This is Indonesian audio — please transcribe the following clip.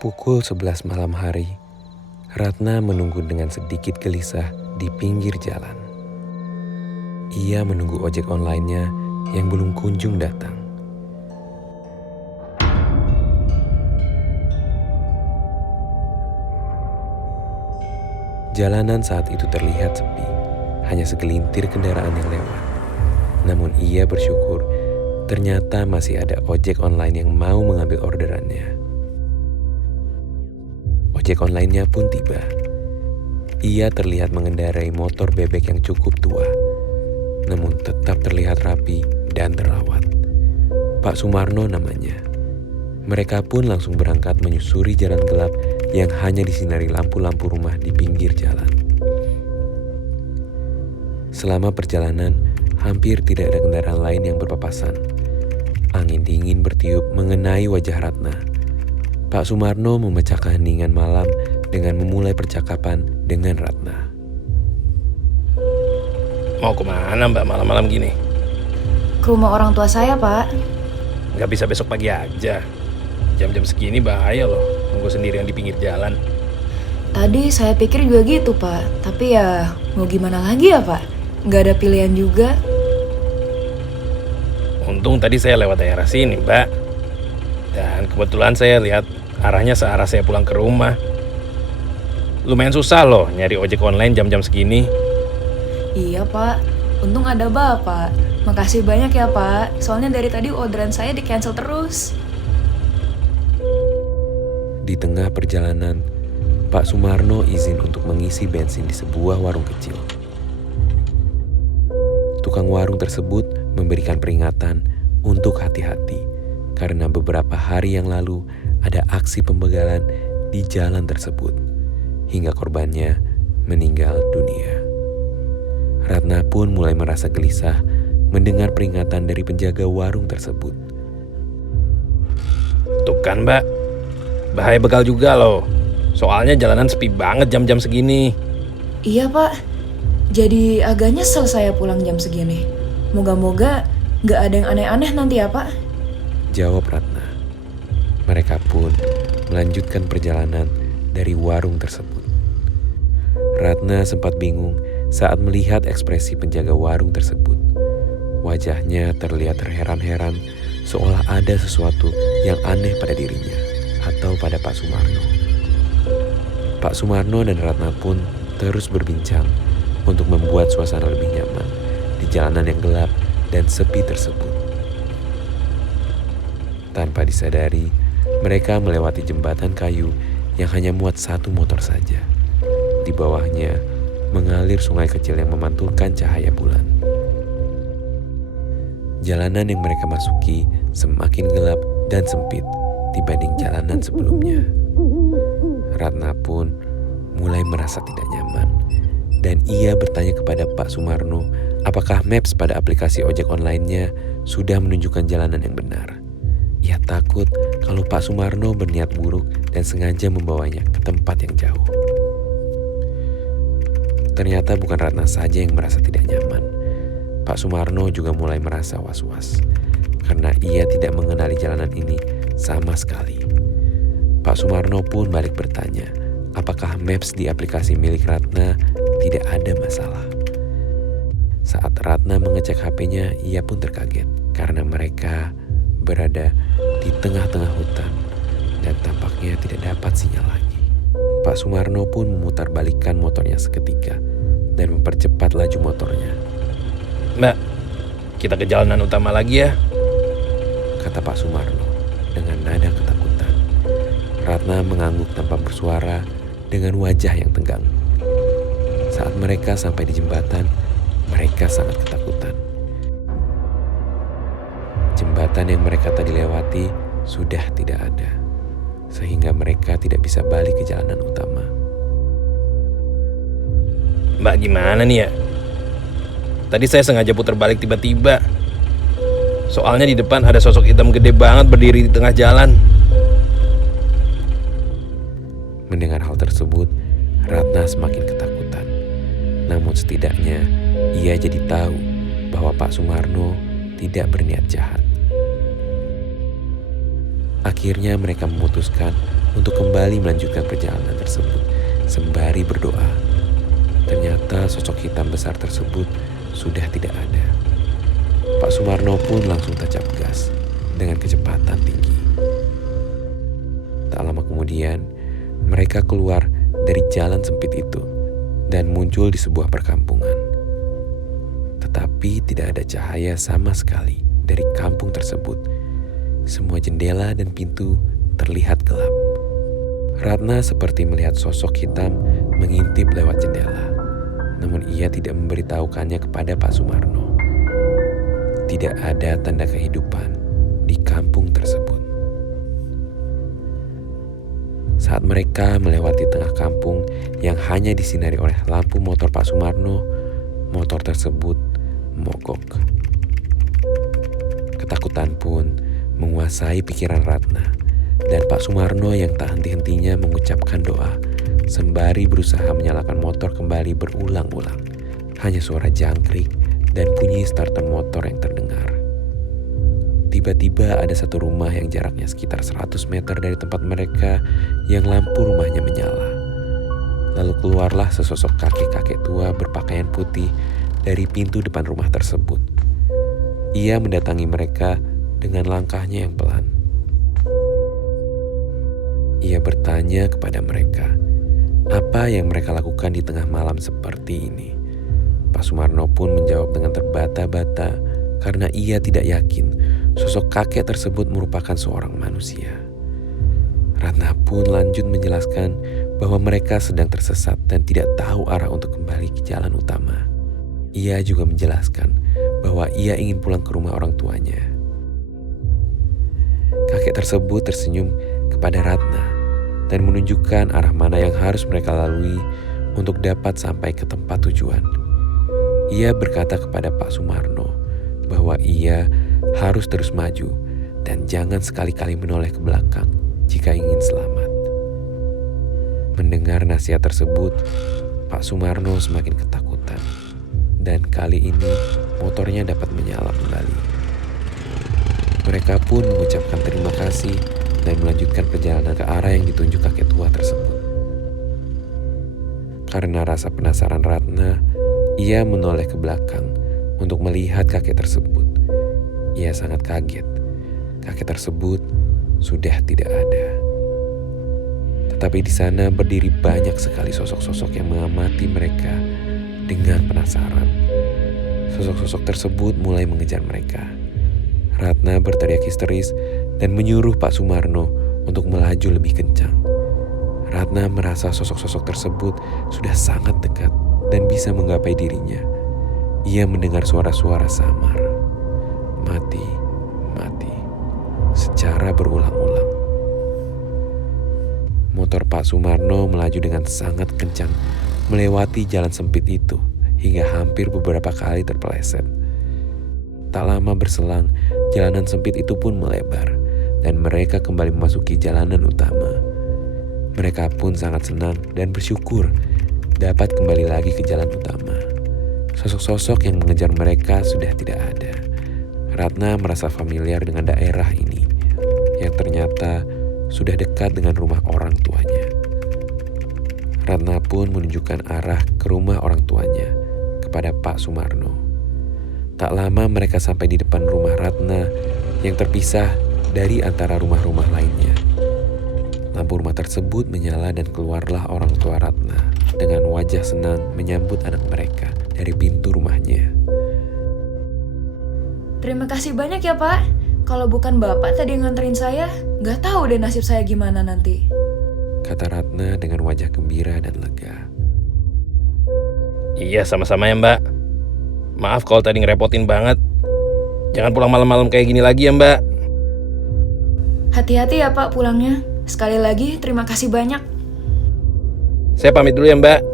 Pukul 11 malam hari, Ratna menunggu dengan sedikit gelisah di pinggir jalan. Ia menunggu ojek online-nya yang belum kunjung datang. Jalanan saat itu terlihat sepi, hanya segelintir kendaraan yang lewat. Namun ia bersyukur ternyata masih ada ojek online yang mau mengambil orderannya. Ojek online-nya pun tiba. Ia terlihat mengendarai motor bebek yang cukup tua, namun tetap terlihat rapi dan terawat. Pak Sumarno namanya. Mereka pun langsung berangkat menyusuri jalan gelap yang hanya disinari lampu-lampu rumah di pinggir jalan. Selama perjalanan, hampir tidak ada kendaraan lain yang berpapasan. Angin dingin bertiup mengenai wajah Ratna. Pak Sumarno memecah keheningan malam dengan memulai percakapan dengan Ratna. Mau kemana Mbak malam-malam gini? Ke rumah orang tua saya, Pak. Nggak bisa besok pagi aja. Jam-jam segini bahaya loh, nunggu sendirian di pinggir jalan. Tadi saya pikir juga gitu, Pak. Tapi ya mau gimana lagi ya, Pak? Nggak ada pilihan juga. Untung tadi saya lewat daerah sini, Mbak. Dan kebetulan saya lihat arahnya searah saya pulang ke rumah. Lumayan susah loh nyari ojek online jam-jam segini. Iya, Pak. Untung ada Bapak. Makasih banyak ya, Pak. Soalnya dari tadi orderan saya di-cancel terus. Di tengah perjalanan, Pak Sumarno izin untuk mengisi bensin di sebuah warung kecil. Tukang warung tersebut memberikan peringatan untuk hati-hati karena beberapa hari yang lalu ada aksi pembegalan di jalan tersebut hingga korbannya meninggal dunia. Ratna pun mulai merasa gelisah mendengar peringatan dari penjaga warung tersebut. Tuh kan, Mbak. Bahaya begal juga loh. Soalnya jalanan sepi banget jam-jam segini. Iya, Pak. Jadi agak nyesel saya pulang jam segini. Moga-moga nggak ada yang aneh-aneh nanti ya, Pak. Jawab Ratna. Mereka pun melanjutkan perjalanan dari warung tersebut. Ratna sempat bingung saat melihat ekspresi penjaga warung tersebut. Wajahnya terlihat terheran-heran seolah ada sesuatu yang aneh pada dirinya atau pada Pak Sumarno. Pak Sumarno dan Ratna pun terus berbincang untuk membuat suasana lebih nyaman di jalanan yang gelap dan sepi tersebut. Tanpa disadari, mereka melewati jembatan kayu yang hanya muat satu motor saja. Di bawahnya mengalir sungai kecil yang memantulkan cahaya bulan. Jalanan yang mereka masuki semakin gelap dan sempit dibanding jalanan sebelumnya. Ratna pun mulai merasa tidak nyaman dan ia bertanya kepada Pak Sumarno apakah maps pada aplikasi ojek online-nya sudah menunjukkan jalanan yang benar. Ia takut kalau Pak Sumarno berniat buruk dan sengaja membawanya ke tempat yang jauh. Ternyata bukan Ratna saja yang merasa tidak nyaman. Pak Sumarno juga mulai merasa was-was karena ia tidak mengenali jalanan ini sama sekali. Pak Sumarno pun balik bertanya, apakah maps di aplikasi milik Ratna tidak ada masalah. Saat Ratna mengecek HP-nya, ia pun terkaget karena mereka berada di tengah-tengah hutan dan tampaknya tidak dapat sinyal lagi. Pak Sumarno pun memutarbalikkan motornya seketika dan mempercepat laju motornya. Mbak, kita ke jalanan utama lagi ya. Kata Pak Sumarno dengan nada ketakutan. Ratna mengangguk tanpa bersuara dengan wajah yang tegang. Saat mereka sampai di jembatan, mereka sangat ketakutan. Jembatan yang mereka tadi lewati sudah tidak ada, sehingga mereka tidak bisa balik ke jalanan utama. Mbak, gimana nih ya? Tadi saya sengaja putar balik tiba-tiba. Soalnya di depan ada sosok hitam gede banget berdiri di tengah jalan. Mendengar hal tersebut, Ratna semakin ketakutan. Namun setidaknya ia jadi tahu bahwa Pak Sumarno tidak berniat jahat. Akhirnya mereka memutuskan untuk kembali melanjutkan perjalanan tersebut sembari berdoa. Ternyata sosok hitam besar tersebut sudah tidak ada. Pak Sumarno pun langsung tancap gas dengan kecepatan tinggi. Tak lama kemudian, mereka keluar dari jalan sempit itu dan muncul di sebuah perkampungan. Tetapi tidak ada cahaya sama sekali dari kampung tersebut. Semua jendela dan pintu terlihat gelap. Ratna seperti melihat sosok hitam mengintip lewat jendela, namun ia tidak memberitahukannya kepada Pak Sumarno. Tidak ada tanda kehidupan di kampung tersebut. Saat mereka melewati tengah kampung yang hanya disinari oleh lampu motor Pak Sumarno, motor tersebut mogok. Ketakutan pun menguasai pikiran Ratna, dan Pak Sumarno yang tak henti-hentinya mengucapkan doa sembari berusaha menyalakan motor kembali berulang-ulang. Hanya suara jangkrik dan bunyi starter motor yang terdengar. Tiba-tiba ada satu rumah yang jaraknya sekitar 100 meter dari tempat mereka yang lampu rumahnya menyala. Lalu keluarlah sesosok kakek-kakek tua berpakaian putih dari pintu depan rumah tersebut. Ia mendatangi mereka dengan langkahnya yang pelan. Ia bertanya kepada mereka, apa yang mereka lakukan di tengah malam seperti ini. Pak Sumarno pun menjawab dengan terbata-bata karena ia tidak yakin sosok kakek tersebut merupakan seorang manusia. Ratna pun lanjut menjelaskan bahwa mereka sedang tersesat dan tidak tahu arah untuk kembali ke jalan utama. Ia juga menjelaskan bahwa ia ingin pulang ke rumah orang tuanya. Kakek tersebut tersenyum kepada Ratna dan menunjukkan arah mana yang harus mereka lalui untuk dapat sampai ke tempat tujuan. Ia berkata kepada Pak Sumarno bahwa ia harus terus maju dan jangan sekali-kali menoleh ke belakang jika ingin selamat. Mendengar nasihat tersebut, Pak Sumarno semakin ketakutan, dan kali ini motornya dapat menyala kembali. Mereka pun mengucapkan terima kasih dan melanjutkan perjalanan ke arah yang ditunjuk kakek tua tersebut. Karena rasa penasaran Ratna, ia menoleh ke belakang untuk melihat kakek tersebut. Ia sangat kaget. Kakek tersebut sudah tidak ada. Tetapi di sana berdiri banyak sekali sosok-sosok yang mengamati mereka dengan penasaran. Sosok-sosok tersebut mulai mengejar mereka. Ratna berteriak histeris dan menyuruh Pak Sumarno untuk melaju lebih kencang. Ratna merasa sosok-sosok tersebut sudah sangat dekat dan bisa menggapai dirinya. Ia mendengar suara-suara samar. Mati, mati, secara berulang-ulang. Motor Pak Sumarno melaju dengan sangat kencang melewati jalan sempit itu hingga hampir beberapa kali terpeleset. Tak lama berselang, jalanan sempit itu pun melebar dan mereka kembali memasuki jalanan utama. Mereka pun sangat senang dan bersyukur dapat kembali lagi ke jalan utama. Sosok-sosok yang mengejar mereka sudah tidak ada. Ratna merasa familiar dengan daerah ini yang ternyata sudah dekat dengan rumah orang tuanya. Ratna pun menunjukkan arah ke rumah orang tuanya kepada Pak Sumarno. Tak lama mereka sampai di depan rumah Ratna yang terpisah dari antara rumah-rumah lainnya. Lampu rumah tersebut menyala dan keluarlah orang tua Ratna dengan wajah senang menyambut anak mereka dari pintu rumahnya. Terima kasih banyak ya Pak. Kalau bukan Bapak tadi yang nganterin saya, nggak tahu deh nasib saya gimana nanti. Kata Ratna dengan wajah gembira dan lega. Iya, sama-sama ya Mbak. Maaf kalau tadi ngerepotin banget. Jangan pulang malam-malam kayak gini lagi ya Mbak. Hati-hati ya Pak pulangnya. Sekali lagi terima kasih banyak. Saya pamit dulu ya Mbak.